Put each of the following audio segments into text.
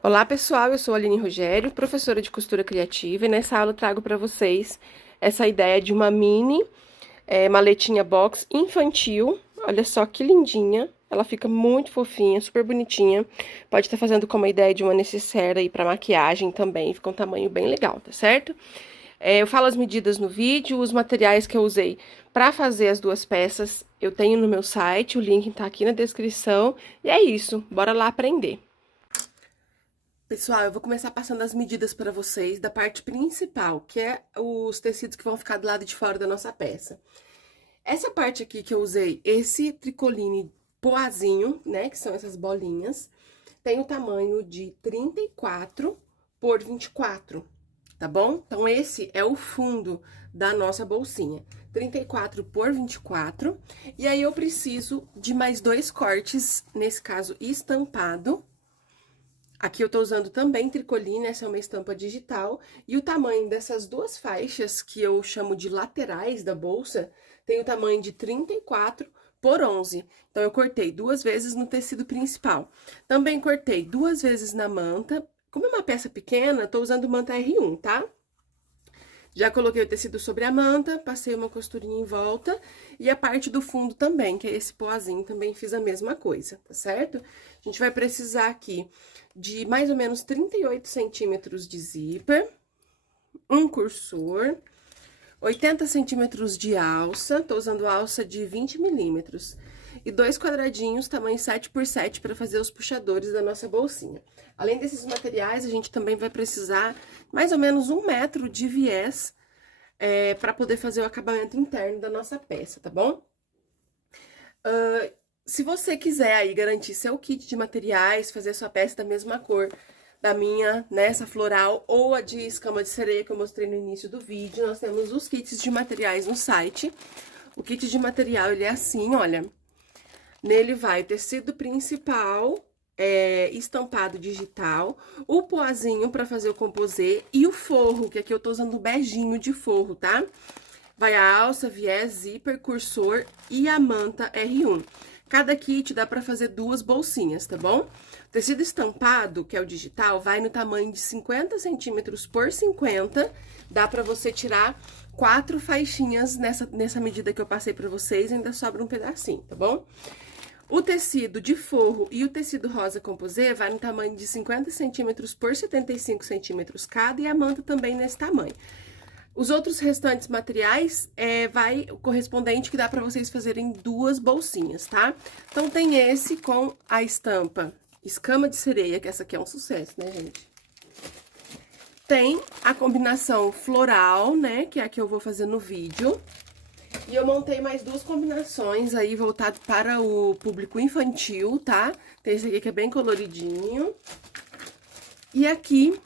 Olá pessoal, eu sou a Aline Rogério, professora de costura criativa, e nessa aula eu trago para vocês essa ideia de uma mini maletinha box infantil. Olha só que lindinha, ela fica muito fofinha, super bonitinha. Pode estar fazendo como a ideia de uma necessaire aí para maquiagem também, fica um tamanho bem legal, tá certo? Eu falo as medidas no vídeo, os materiais que eu usei para fazer as duas peças eu tenho no meu site, o link tá aqui na descrição. E é isso, bora lá aprender. Pessoal, eu vou começar passando as medidas para vocês da parte principal, que é os tecidos que vão ficar do lado de fora da nossa peça. Essa parte aqui que eu usei, esse tricoline poazinho, né, que são essas bolinhas, tem o tamanho de 34 por 24, tá bom? Então, esse é o fundo da nossa bolsinha, 34 por 24. E aí, eu preciso de mais dois cortes, nesse caso, estampado. Aqui eu tô usando também tricoline, essa é uma estampa digital, e o tamanho dessas duas faixas, que eu chamo de laterais da bolsa, tem o tamanho de 34 por 11. Então, eu cortei duas vezes no tecido principal. Também cortei duas vezes na manta. Como é uma peça pequena, tô usando manta R1, tá? Já coloquei o tecido sobre a manta, passei uma costurinha em volta e a parte do fundo também, que é esse poazinho, também fiz a mesma coisa, tá certo? A gente vai precisar aqui de mais ou menos 38 centímetros de zíper, um cursor, 80 centímetros de alça, tô usando alça de 20 milímetros, e dois quadradinhos tamanho 7 por 7 para fazer os puxadores da nossa bolsinha. Além desses materiais, a gente também vai precisar mais ou menos 1 metro de viés para poder fazer o acabamento interno da nossa peça, tá bom? Se você quiser aí garantir seu kit de materiais, fazer sua peça da mesma cor da minha, nessa floral, ou a de escama de sereia que eu mostrei no início do vídeo, nós temos os kits de materiais no site. O kit de material, ele é assim, olha. Nele vai o tecido principal, estampado digital, o poazinho para fazer o composê e o forro, que aqui eu tô usando o beijinho de forro, tá? Vai a alça, viés, zíper, cursor e a manta R1. Cada kit dá para fazer duas bolsinhas, tá bom? O tecido estampado, que é o digital, vai no tamanho de 50 centímetros por 50. Dá para você tirar 4 faixinhas nessa medida que eu passei para vocês, ainda sobra um pedacinho, tá bom? O tecido de forro e o tecido rosa composê vai no tamanho de 50 centímetros por 75 centímetros cada, e a manta também nesse tamanho. Os outros restantes materiais vai o correspondente que dá para vocês fazerem duas bolsinhas, tá? Então, tem esse com a estampa escama de sereia, que essa aqui é um sucesso, né, gente? Tem a combinação floral, né, que é a que eu vou fazer no vídeo. E eu montei mais duas combinações aí, voltado para o público infantil, tá? Tem esse aqui que é bem coloridinho. E aqui,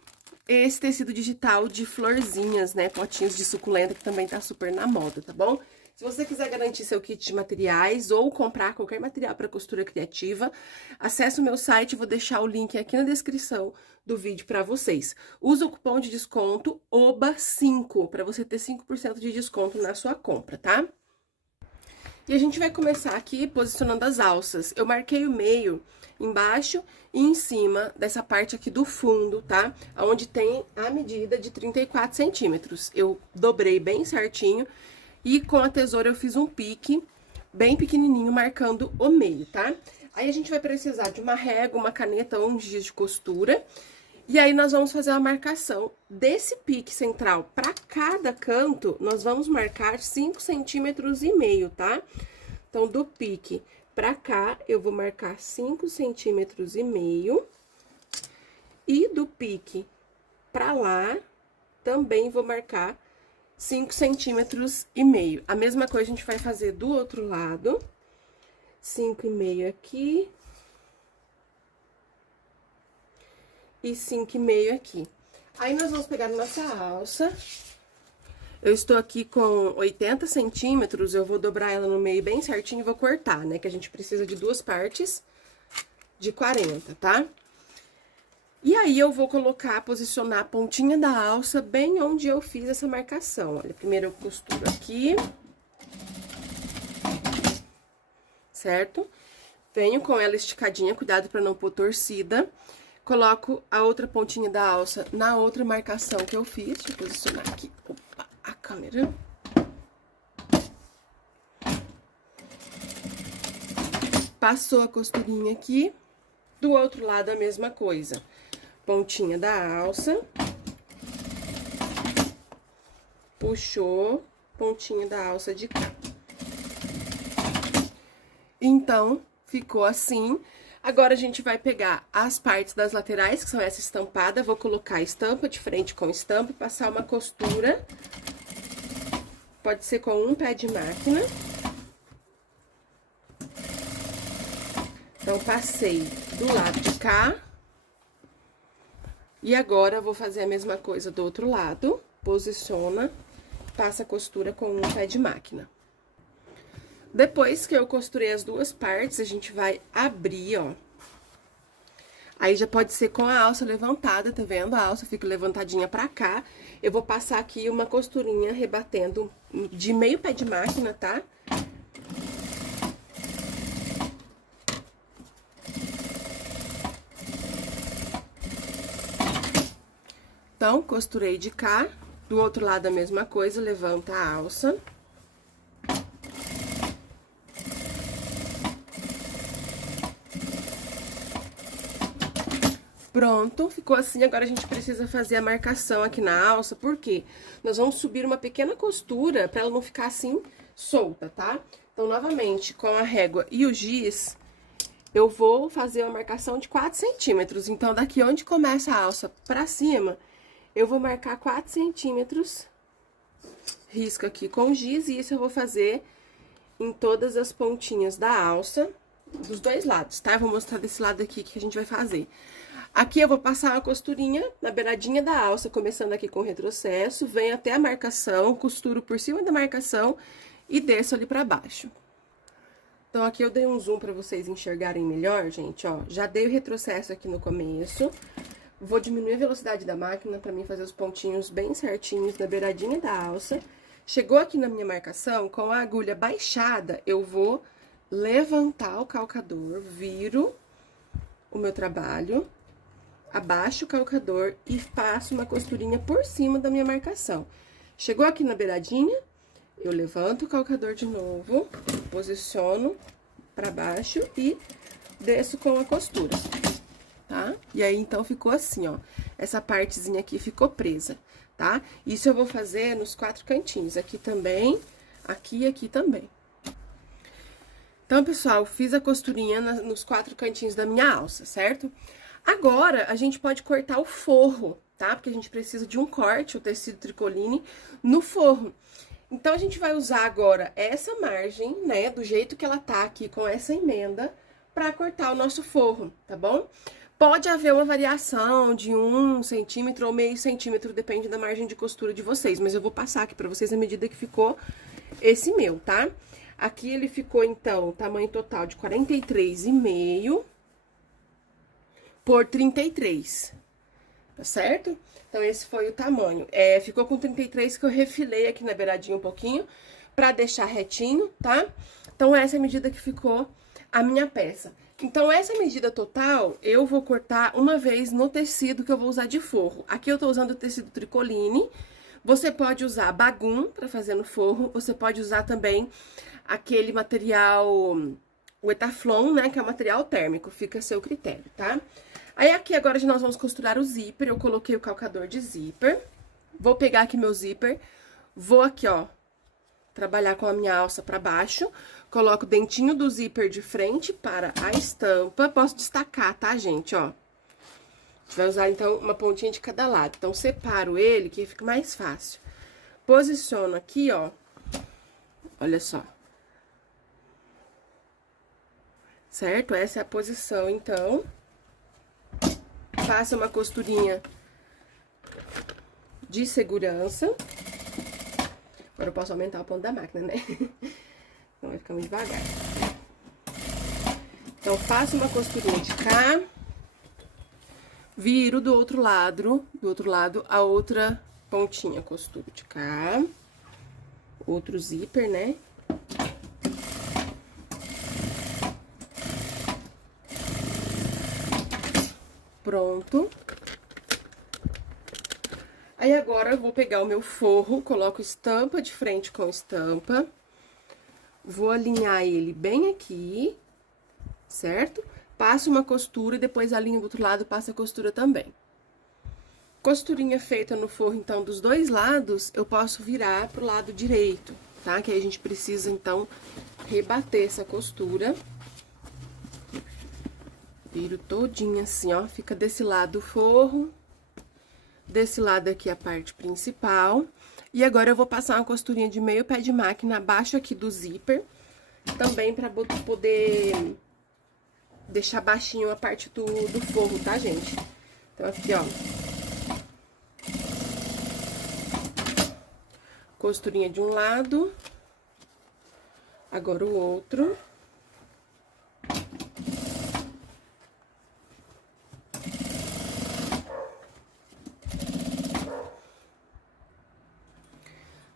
esse tecido digital de florzinhas, né? Potinhos de suculenta, que também tá super na moda, tá bom? Se você quiser garantir seu kit de materiais ou comprar qualquer material para costura criativa, acesse o meu site, vou deixar o link aqui na descrição do vídeo para vocês. Usa o cupom de desconto OBA5 para você ter 5% de desconto na sua compra, tá? E a gente vai começar aqui posicionando as alças. Eu marquei o meio embaixo e em cima dessa parte aqui do fundo, tá? Onde tem a medida de 34 centímetros. Eu dobrei bem certinho e com a tesoura eu fiz um pique bem pequenininho, marcando o meio, tá? Aí a gente vai precisar de uma régua, uma caneta ou um giz de costura. E aí, nós vamos fazer uma marcação desse pique central para cada canto, nós vamos marcar 5,5 centímetros, tá? Então, do pique para cá, eu vou marcar 5,5 centímetros. E do pique para lá, também vou marcar 5,5 centímetros. A mesma coisa a gente vai fazer do outro lado. 5,5 aqui. E 5,5 aqui. Aí, nós vamos pegar a nossa alça. Eu estou aqui com 80 centímetros, eu vou dobrar ela no meio bem certinho e vou cortar, né? Que a gente precisa de duas partes de 40, tá? E aí, eu vou posicionar a pontinha da alça bem onde eu fiz essa marcação. Olha, primeiro eu costuro aqui. Certo? Venho com ela esticadinha, cuidado pra não pôr torcida. Coloco a outra pontinha da alça na outra marcação que eu fiz. Deixa eu posicionar aqui, opa, a câmera. Passou a costurinha aqui. Do outro lado, a mesma coisa. Pontinha da alça. Puxou, pontinha da alça de cá. Então, ficou assim. Agora, a gente vai pegar as partes das laterais, que são essa estampada. Vou colocar a estampa de frente com estampa e passar uma costura. Pode ser com um pé de máquina. Então, passei do lado de cá. E agora, vou fazer a mesma coisa do outro lado. Posiciona, passa a costura com um pé de máquina. Depois que eu costurei as duas partes, a gente vai abrir, ó. Aí, já pode ser com a alça levantada, tá vendo? A alça fica levantadinha pra cá. Eu vou passar aqui uma costurinha rebatendo de meio pé de máquina, tá? Então, costurei de cá. Do outro lado, a mesma coisa, levanta a alça. Pronto, ficou assim. Agora, a gente precisa fazer a marcação aqui na alça, porque nós vamos subir uma pequena costura pra ela não ficar assim, solta, tá? Então, novamente, com a régua e o giz, eu vou fazer uma marcação de 4 centímetros. Então, daqui onde começa a alça pra cima, eu vou marcar 4 centímetros, risco aqui com giz, e isso eu vou fazer em todas as pontinhas da alça, dos dois lados, tá? Eu vou mostrar desse lado aqui que a gente vai fazer. Aqui eu vou passar uma costurinha na beiradinha da alça, começando aqui com retrocesso, venho até a marcação, costuro por cima da marcação e desço ali pra baixo. Então, aqui eu dei um zoom pra vocês enxergarem melhor, gente, ó. Já dei o retrocesso aqui no começo. Vou diminuir a velocidade da máquina pra mim fazer os pontinhos bem certinhos na beiradinha da alça. Chegou aqui na minha marcação, com a agulha baixada, eu vou levantar o calcador, viro o meu trabalho, abaixo o calcador e passo uma costurinha por cima da minha marcação. Chegou aqui na beiradinha, eu levanto o calcador de novo, posiciono pra baixo e desço com a costura, tá? E aí, então, ficou assim, ó. Essa partezinha aqui ficou presa, tá? Isso eu vou fazer nos 4 cantinhos, aqui também, aqui e aqui também. Então, pessoal, fiz a costurinha nos 4 cantinhos da minha alça, certo? Agora, a gente pode cortar o forro, tá? Porque a gente precisa de um corte, o tecido tricoline, no forro. Então, a gente vai usar agora essa margem, né, do jeito que ela tá aqui, com essa emenda, pra cortar o nosso forro, tá bom? Pode haver uma variação de 1 centímetro ou meio centímetro, depende da margem de costura de vocês. Mas eu vou passar aqui pra vocês a medida que ficou esse meu, tá? Aqui ele ficou, então, tamanho total de 43,5 por 33, tá certo? Então, esse foi o tamanho. Ficou com 33 que eu refilei aqui na beiradinha um pouquinho, pra deixar retinho, tá? Então, essa é a medida que ficou a minha peça. Então, essa medida total, eu vou cortar uma vez no tecido que eu vou usar de forro. Aqui eu tô usando o tecido tricoline. Você pode usar bagum pra fazer no forro, você pode usar também aquele material, o Etaflon, né, que é o material térmico, fica a seu critério, tá? Aí, aqui agora nós vamos costurar o zíper, eu coloquei o calcador de zíper, vou pegar aqui meu zíper, vou aqui, ó, trabalhar com a minha alça pra baixo, coloco o dentinho do zíper de frente para a estampa, posso destacar, tá, gente, ó? A gente vai usar, então, uma pontinha de cada lado, então, separo ele, que fica mais fácil. Posiciono aqui, ó, olha só. Certo? Essa é a posição, então. Faça uma costurinha de segurança. Agora eu posso aumentar o ponto da máquina, né? Então, vai ficar muito devagar. Então, faço uma costurinha de cá. Viro do outro lado a outra pontinha. Costuro de cá. Outro zíper, né? Pronto. pronto. Aí agora eu vou pegar o meu forro, coloco estampa de frente com estampa. Vou alinhar ele bem aqui, certo? Passo uma costura e depois alinho do outro lado, passo a costura também. Costurinha feita no forro, então, dos dois lados, eu posso virar pro lado direito, tá? Que aí a gente precisa, então, rebater essa costura. Viro todinha assim, ó, fica desse lado o forro, desse lado aqui a parte principal. E agora eu vou passar uma costurinha de meio pé de máquina abaixo aqui do zíper, também pra poder deixar baixinho a parte do forro, tá, gente? Então, aqui, ó. Costurinha de um lado, agora o outro.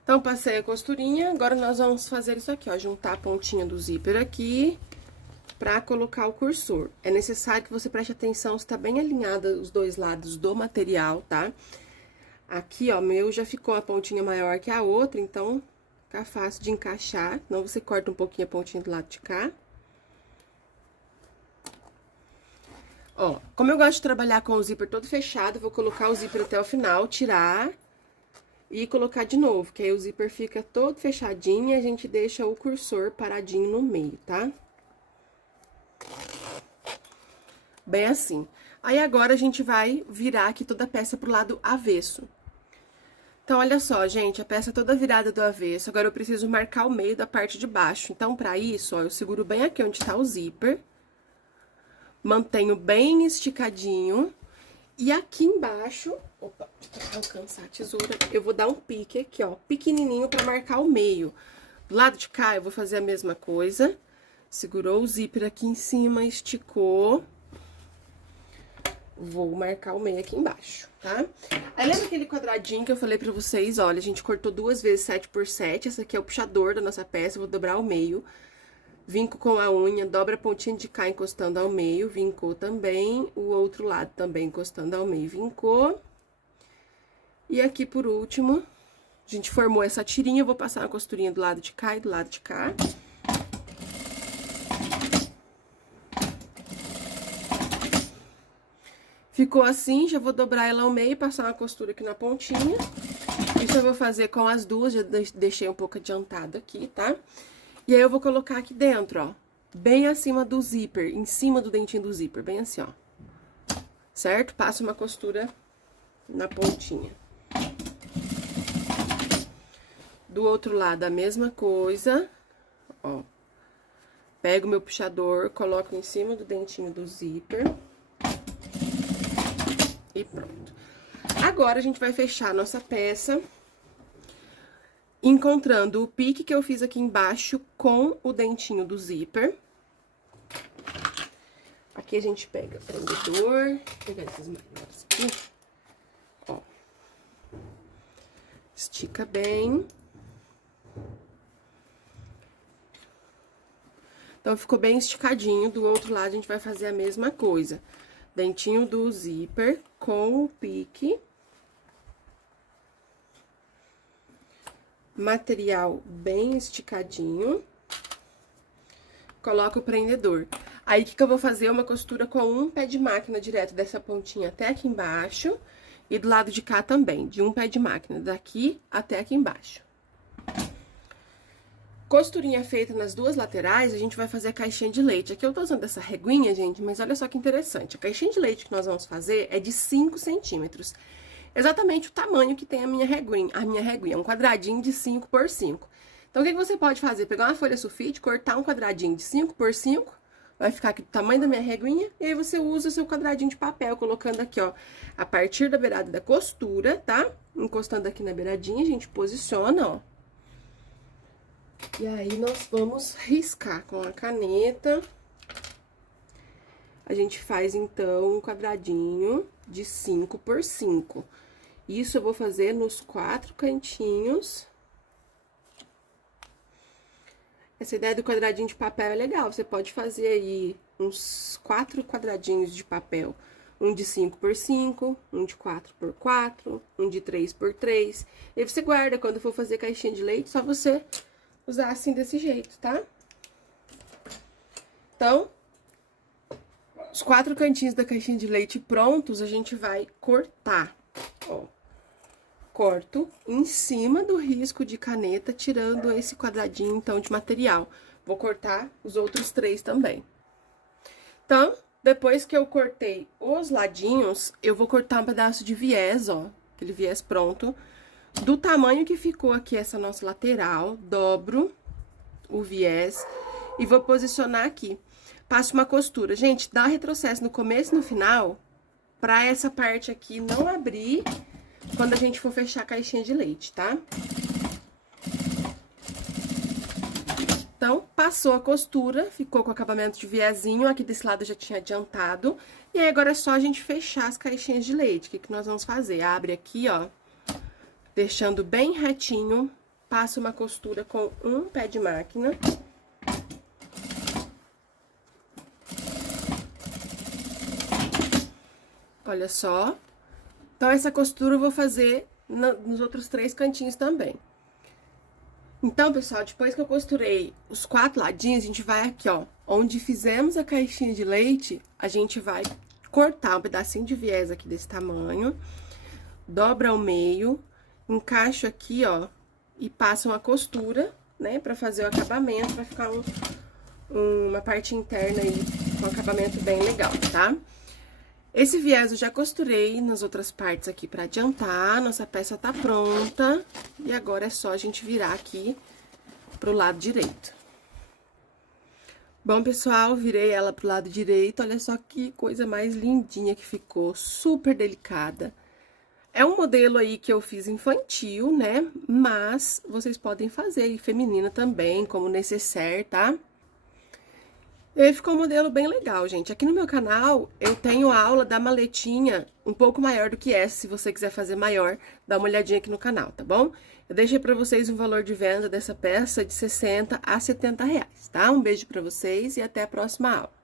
Então, passei a costurinha, agora nós vamos fazer isso aqui, ó, juntar a pontinha do zíper aqui pra colocar o cursor. É necessário que você preste atenção se tá bem alinhada os dois lados do material, tá? Aqui, ó, meu já ficou a pontinha maior que a outra, então fica fácil de encaixar. Então, você corta um pouquinho a pontinha do lado de cá. Ó, como eu gosto de trabalhar com o zíper todo fechado, vou colocar o zíper até o final, tirar e colocar de novo, que aí o zíper fica todo fechadinho e a gente deixa o cursor paradinho no meio, tá? Bem assim. Aí, agora, a gente vai virar aqui toda a peça pro lado avesso. Então, olha só, gente, a peça toda virada do avesso, agora eu preciso marcar o meio da parte de baixo. Então, pra isso, ó, eu seguro bem aqui onde tá o zíper, mantenho bem esticadinho, e aqui embaixo, opa, deixa eu alcançar a tesoura, eu vou dar um pique aqui, ó, pequenininho pra marcar o meio. Do lado de cá, eu vou fazer a mesma coisa, segurou o zíper aqui em cima, esticou. Vou marcar o meio aqui embaixo, tá? Aí, lembra aquele quadradinho que eu falei pra vocês? Olha, a gente cortou duas vezes 7x7, esse aqui é o puxador da nossa peça, eu vou dobrar o meio. Vinco com a unha, dobra a pontinha de cá encostando ao meio, vincou também. O outro lado também encostando ao meio, vincou. E aqui, por último, a gente formou essa tirinha, eu vou passar uma costurinha do lado de cá e do lado de cá. Ficou assim, já vou dobrar ela ao meio e passar uma costura aqui na pontinha. Isso eu vou fazer com as duas, já deixei um pouco adiantado aqui, tá? E aí, eu vou colocar aqui dentro, ó, bem acima do zíper, em cima do dentinho do zíper, bem assim, ó. Certo? Passo uma costura na pontinha. Do outro lado, a mesma coisa, ó. Pego o meu puxador, coloco em cima do dentinho do zíper. E pronto. Agora, a gente vai fechar a nossa peça, encontrando o pique que eu fiz aqui embaixo com o dentinho do zíper. Aqui a gente pega o prendedor, vou pegar esses maiores aqui, ó. Estica bem. Então, ficou bem esticadinho. Do outro lado, a gente vai fazer a mesma coisa. Dentinho do zíper com o pique. Material bem esticadinho. Coloco o prendedor. Aí, o que eu vou fazer? Uma costura com um pé de máquina direto dessa pontinha até aqui embaixo. E do lado de cá também, de um pé de máquina, daqui até aqui embaixo. Costurinha feita nas duas laterais, a gente vai fazer a caixinha de leite. Aqui eu tô usando essa reguinha, gente, mas olha só que interessante. A caixinha de leite que nós vamos fazer é de 5 centímetros. Exatamente o tamanho que tem a minha reguinha. Um quadradinho de 5 por 5. Então, o que você pode fazer? Pegar uma folha sulfite, cortar um quadradinho de 5 por 5, vai ficar aqui do tamanho da minha reguinha, e aí você usa o seu quadradinho de papel, colocando aqui, ó, a partir da beirada da costura, tá? Encostando aqui na beiradinha, a gente posiciona, ó. E aí, nós vamos riscar com a caneta. A gente faz, então, um quadradinho de 5 por 5. Isso eu vou fazer nos 4 cantinhos. Essa ideia do quadradinho de papel é legal. Você pode fazer aí uns 4 quadradinhos de papel um de 5x5, um de 4x4, um de 3x3. E aí você guarda, quando for fazer caixinha de leite, só você usar assim desse jeito, tá? Então, os 4 cantinhos da caixinha de leite prontos, a gente vai cortar, ó. Corto em cima do risco de caneta, tirando esse quadradinho, então, de material. Vou cortar os outros 3 também. Então, depois que eu cortei os ladinhos, eu vou cortar um pedaço de viés, ó. Aquele viés pronto. Do tamanho que ficou aqui essa nossa lateral, dobro o viés e vou posicionar aqui. Passo uma costura. Gente, dá retrocesso no começo e no final, pra essa parte aqui não abrir quando a gente for fechar a caixinha de leite, tá? Então, passou a costura, ficou com o acabamento de viezinho, aqui desse lado eu já tinha adiantado. E aí, agora é só a gente fechar as caixinhas de leite. O que que nós vamos fazer? Abre aqui, ó, deixando bem retinho, passa uma costura com um pé de máquina. Olha só. Então, essa costura eu vou fazer nos outros 3 cantinhos também. Então, pessoal, depois que eu costurei os 4 ladinhos, a gente vai aqui, ó, onde fizemos a caixinha de leite, a gente vai cortar um pedacinho de viés aqui desse tamanho, dobra ao meio, encaixo aqui, ó, e passo uma costura, né, pra fazer o acabamento, vai ficar uma parte interna aí com acabamento bem legal, tá? Esse viés eu já costurei nas outras partes aqui pra adiantar, nossa peça tá pronta. E agora é só a gente virar aqui pro lado direito. Bom, pessoal, virei ela pro lado direito, olha só que coisa mais lindinha que ficou, super delicada. É um modelo aí que eu fiz infantil, né, mas vocês podem fazer aí feminina também, como necessaire, tá? E aí ficou um modelo bem legal, gente. Aqui no meu canal, eu tenho a aula da maletinha um pouco maior do que essa. Se você quiser fazer maior, dá uma olhadinha aqui no canal, tá bom? Eu deixei pra vocês um valor de venda dessa peça de 60 a 70 reais, tá? Um beijo pra vocês e até a próxima aula.